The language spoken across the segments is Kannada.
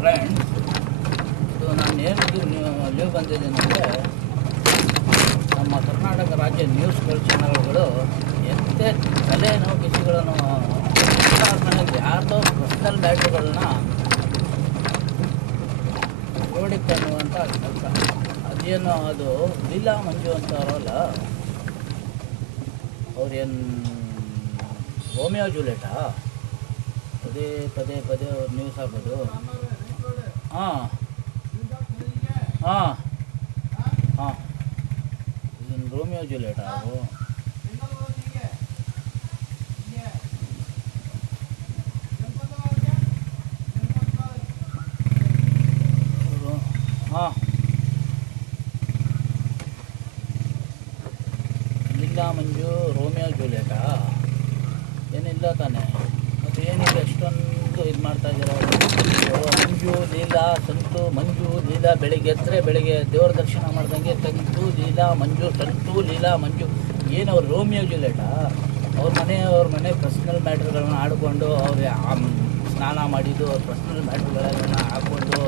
ಫ್ರೆಂಡ್ಸ್, ಇದು ನಾನು ಏನು ಲೀವ್ ಬಂದಿದ್ದೀನಿ ಅಂದರೆ, ನಮ್ಮ ಕರ್ನಾಟಕ ರಾಜ್ಯ ನ್ಯೂಸ್ಗಳು ಚಾನಲ್ಗಳು ಎಂತೆ ತಲೆನೋವು ಬಿಸಿಗಳನ್ನು ಮನೆಯಲ್ಲಿ ಯಾರ್ದೋ ಪರ್ಸನಲ್ ಮ್ಯಾಟ್ರುಗಳನ್ನ ನೋಡಿಕೊಳ್ಳುವಂಥ ಕೆಲಸ. ಅದೇನೋ ಅದು ಲೀಲಾ ಮಂಜು ಅಂತ ಅವರಲ್ಲ, ಅವ್ರೇನು ರೋಮಿಯೋ ಜೂಲಿಯಟಾ ಪದೇ ಪದೇ ಪದೇ ಅವ್ರು ನ್ಯೂಸ್ ಹಾಕೋದು. ಹಾಂ ಹಾಂ ಹಾಂ ಇದನ್ನು ರೋಮಿಯೋ ಜೂಲಿಯಟಾ ಅವರು. ಹಾಂ ಲೀಲಾ ಮಂಜು ರೋಮಿಯೋ ಜೂಲಿಯಟಾ ಏನಿಲ್ಲ ತಾನೆ, ಮತ್ತು ಏನಿಲ್ಲ ಎಷ್ಟೊಂದು ಇದು ಮಾಡ್ತಾಯಿದ್ದಾರೆ. ಮಂಜು ಲೀಲಾ ಸಂತು, ಮಂಜು ಲೀಲಾ ಬೆಳಿಗ್ಗೆ ಎದ್ದರೆ ಬೆಳಿಗ್ಗೆ ದೇವ್ರ ದರ್ಶನ ಮಾಡ್ದಂಗೆ ಸಂತು ಲೀಲಾ ಮಂಜು, ಸಂತು ಲೀಲಾ ಮಂಜು. ಏನು ಅವ್ರು ರೋಮಿಯೋ ಜೂಲಿಯಟಾ? ಅವ್ರ ಮನೆ ಪರ್ಸ್ನಲ್ ಮ್ಯಾಟ್ರ್ಗಳನ್ನ ಆಡಿಕೊಂಡು ಅವ್ರು ಸ್ನಾನ ಮಾಡಿದ್ದು ಅವ್ರ ಪರ್ಸ್ನಲ್ ಮ್ಯಾಟ್ರ್ಗಳನ್ನ ಹಾಕ್ಕೊಂಡು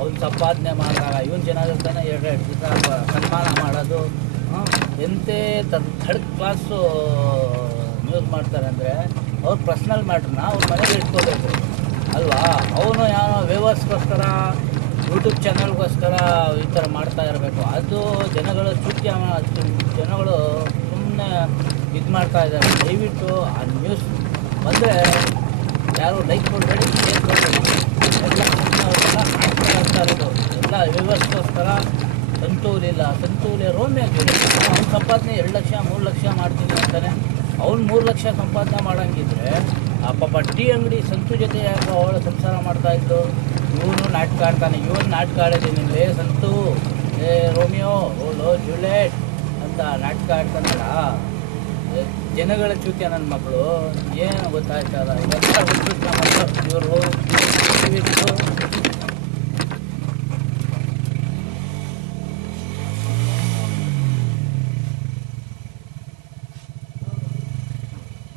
ಅವ್ನು ಸಂಪಾದನೆ ಮಾಡಿದಾಗ ಇವನು ಚೆನ್ನಾಗಿರ್ತಾನೆ, ಎರಡು ದಿವಸ ಸನ್ಮಾನ ಮಾಡೋದು. ಎಂತೆ ಥರ್ಡ್ ಕ್ಲಾಸು ನ್ಯೂಸ್ ಮಾಡ್ತಾರೆ ಅಂದರೆ, ಅವ್ರ ಪರ್ಸ್ನಲ್ ಮ್ಯಾಟ್ರನ್ನ ಅವ್ರ ಮನೆಗೆ ಇಟ್ಕೋಬೇಕು ಅಲ್ವಾ? ಅವನು ಯಾವ ವ್ಯೂವರ್ಸ್ಗೋಸ್ಕರ, ಯೂಟ್ಯೂಬ್ ಚಾನಲ್ಗೋಸ್ಕರ ಈ ಥರ ಮಾಡ್ತಾ ಇರಬೇಕು. ಅದು ಜನಗಳು ಜನಗಳು ಸುಮ್ಮನೆ ಇದು ಮಾಡ್ತಾ ಇದ್ದಾರೆ. ದಯವಿಟ್ಟು ಆ ನ್ಯೂಸ್ ಬಂದರೆ ಯಾರು ಲೈಕ್ ಕೊಡಬೇಡಿ, ಶೇರ್ ಕೊಡಬೇಡಿ. ಎಲ್ಲ ಅವ್ರನ್ನೆಲ್ಲ ಹಾಕ್ತಾ ಇರ್ತಾ ಇರೋದು ಎಲ್ಲ ವ್ಯೂವರ್ಸ್ಗೋಸ್ಕರ. ಸಂತೂಲಿಲ್ಲ ರೋಮಿಯೋ ಜೂಲಿಯಟ್ ಅವ್ನು ಸಂಪಾದನೆ 2 ಲಕ್ಷ 3 ಲಕ್ಷ ಮಾಡ್ತೀನಿ ಅಂತಾನೆ. ಅವ್ನು 3 ಲಕ್ಷ ಸಂಪಾದನೆ ಮಾಡೋಂಗಿದ್ರೆ ಆ ಪಾಪ ಟೀ ಅಂಗಡಿ ಸಂತು ಜೊತೆ ಯಾಕೆ ಅವಳು ಸಂಸಾರ ಮಾಡ್ತಾಯಿದ್ದು? ಇವನು ನಾಟಕ ಆಡ್ತಾನೆ, ಇವನು ನಾಟಕ ಆಡೋದೇನಿಲ್ಲ, ಸಂತು ರೋಮಿಯೋ ಜೂಲಿಯಟ್ ಅಂತ ನಾಟಕ ಆಡ್ತಾನಲ್ಲ. ಜನಗಳ ಚೂತಿಯ ನನ್ನ ಮಕ್ಕಳು ಏನು ಗೊತ್ತಾಯ್ತಲ್ಲ. ಇವೆಲ್ಲ ಹುಟ್ಟು ಇವರು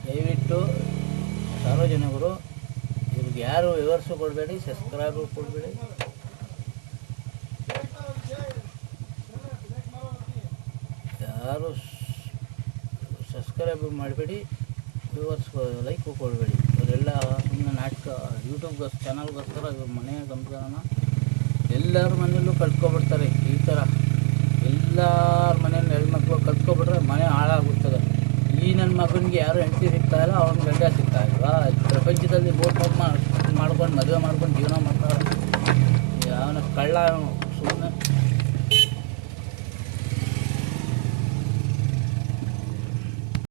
ದಯವಿಟ್ಟು ಸಾರ್ವಜನಿಕರು ಇವ್ರಿಗೆ ಯಾರು ವ್ಯೂವರ್ಸು ಕೊಡಬೇಡಿ, ಸಬ್ಸ್ಕ್ರೈಬು ಕೊಡಬೇಡಿ. ಯಾರು ಸಬ್ಸ್ಕ್ರೈಬ್ ಮಾಡಬೇಡಿ, ವ್ಯೂವರ್ಸ್ ಲೈಕು ಕೊಡಬೇಡಿ. ಇವರೆಲ್ಲ ಸುಮ್ಮನೆ ನಾಟಕ ಯೂಟ್ಯೂಬ್ಗೋಸ್ಕರ ಚಾನಲ್ಗೋಸ್ಕರ ಇವ್ರ ಮನೆಯ ಸಂಸಾರನ ಎಲ್ಲರ ಮನೆಯಲ್ಲೂ ಕಟ್ಕೊಬಿಡ್ತಾರೆ. ಈ ಥರ ಎಲ್ಲರ ಮನೆಯಲ್ಲೂ ಹೆಣ್ಮಕ್ಳು ಕಟ್ಕೊಬಿಟ್ರೆ ಮನೆ ಹಾಳಾಗುತ್ತದೆ. ಈ ನನ್ನ ಮಗನಿಗೆ ಯಾರು ಹೆಂಡತಿ ಸಿಗ್ತಾಯಿಲ್ಲ, ಅವ್ನ ಗಂಡ ಸಿಗ್ತಾಯಿಲ್ವಾ? ಪ್ರಪಂಚದಲ್ಲಿ ಬೋಟ್ ಮಾಡ್ಕೊಂಡು ಮದುವೆ ಮಾಡ್ಕೊಂಡು ಜೀವನ ಮಾಡ್ತಾರೆ. ಅವನ ಕಳ್ಳ ಸುಮ್ಮನೆ